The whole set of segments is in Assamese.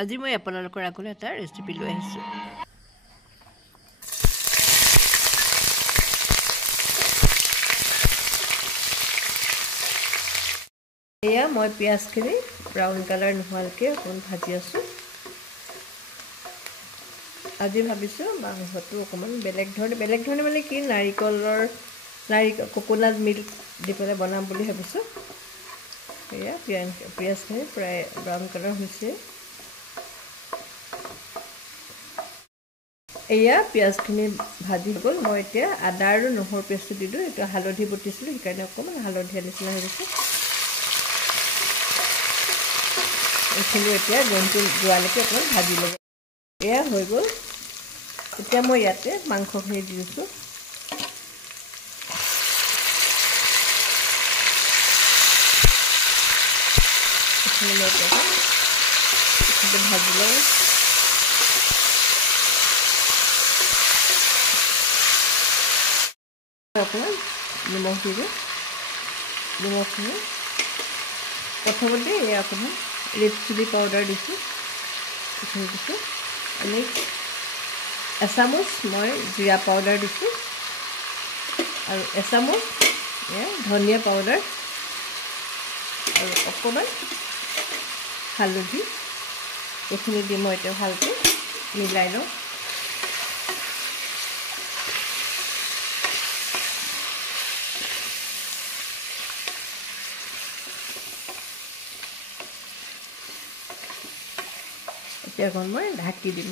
আজি মই আপোনালোকৰ আগলৈ এটা ৰেচিপি লৈ আহিছোঁ। এয়া মই পিঁয়াজখিনি ব্ৰাউন কালাৰ নোহোৱালৈকে অকণমান ভাজি আছোঁ। আজি ভাবিছোঁ মাংসটো অকণমান বেলেগ ধৰণে মানে কি কোকোনাট মিল্ক দি পেলাই বনাম বুলি ভাবিছোঁ। এয়া পিঁয়াজখিনি প্ৰায় ব্ৰাউন কালাৰ হৈছে। এয়া পিঁয়াজখিনি ভাজি গ'ল। মই এতিয়া আদা আৰু নহৰু পেষ্টটো দিলোঁ। এইটো হালধি বটিছিলোঁ, সেইকাৰণে অকণমান হালধীয়া নিচিনা হৈ গৈছে। এইখিনি এতিয়া গৰমটো যোৱালৈকে অকণমান ভাজি ল'ব। এয়া হৈ গ'ল। এতিয়া মই ইয়াতে মাংসখিনি দি দিছোঁ। এইখিনি মই ভাজি লওঁ। অকণমান নিমখ দিলোঁ। নিমখখিনি প্ৰথমতে এয়া অকণমান ৰেড চিলি পাউডাৰ দিছোঁ। এইখিনি দিছোঁ। আমি এচামুচ মই জিৰা পাউডাৰ দিছোঁ আৰু এচামুচ ধনিয়া পাউডাৰ আৰু অকণমান হালধি। এইখিনি দি মই এতিয়া ভালকৈ মিলাই লওঁ। এতিয়া অকণ মই ঢাকি দিম।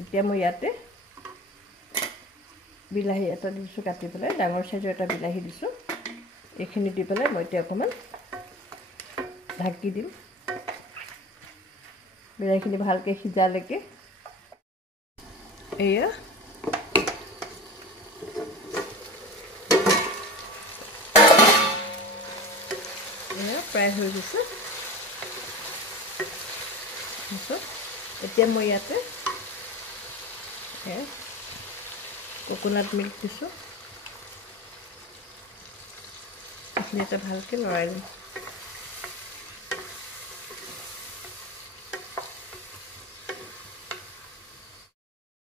এতিয়া মই ইয়াতে বিলাহী এটা দিছোঁ কাটি পেলাই, ডাঙৰ চাইজৰ এটা বিলাহী দিছোঁ। এইখিনি দি পেলাই মই এতিয়া অকণমান ঢাকি দিম। বিলাহীখিনি ভালকৈ সিজালৈকে। এয়া প্ৰায় হৈ গৈছে। এতিয়া মই ইয়াতে কোকোনাট মিল্ক দিছোঁ। এইখিনি এটা ভালকৈ লৰাই দিম।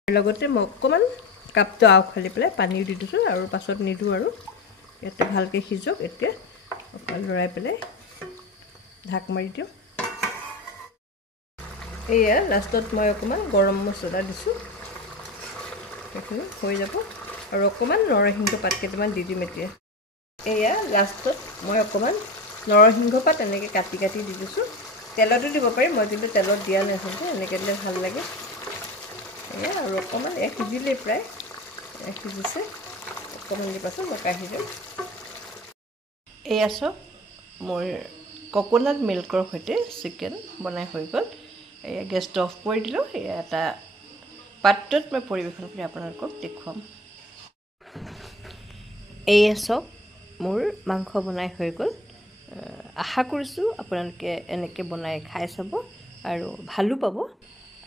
লগতে মই অকণমান কাপটো আওখালি পেলাই পানীও দি দিছোঁ আৰু পাছত নিদিওঁ আৰু। ইয়াতে ভালকৈ সিজক। এতিয়া অকণমান লৰাই পেলাই ঢাক মাৰি দিওঁ। এয়া লাষ্টত মই অকণমান গৰম মছলা দিছোঁ। সেইখিনি হৈ যাব আৰু অকণমান নৰসিংহ পাত কেইটামান দি দিম এতিয়া। এয়া লাষ্টত মই অকণমান নৰসিংহ পাত এনেকৈ কাটি দি দিছোঁ। তেলতো দিব পাৰি, মই কিন্তু তেলত দিয়া নাই আচলতে। এনেকৈ দিলে ভাল লাগে। এয়া আৰু অকণমান সিজিলেই প্ৰায় সিজিছে। অকণমান দি পাছত মই কাঢ়ি দিম। এয়া চাওক, মোৰ কোকোনাট মিল্কৰ সৈতে চিকেন বনাই হৈ গ'ল। এয়া গেছটো অফ কৰি দিলোঁ। এয়া এটা পাত্ৰত মই পৰিৱেশন কৰি আপোনালোকক দেখুৱাম। এয়া চাওক, মোৰ মাংস বনাই হৈ গ'ল। আশা কৰিছোঁ আপোনালোকে এনেকৈ বনাই খাই চাব আৰু ভালো পাব।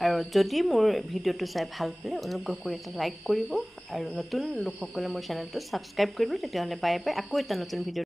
আৰু যদি মোৰ ভিডিঅ'টো চাই ভাল পালে অনুগ্ৰহ কৰি এটা লাইক কৰিব আৰু নতুন লোকসকলে মোৰ চেনেলটো ছাবস্ক্ৰাইব কৰিব। তেতিয়াহ'লে বাই বাই, আকৌ এটা নতুন ভিডিঅ'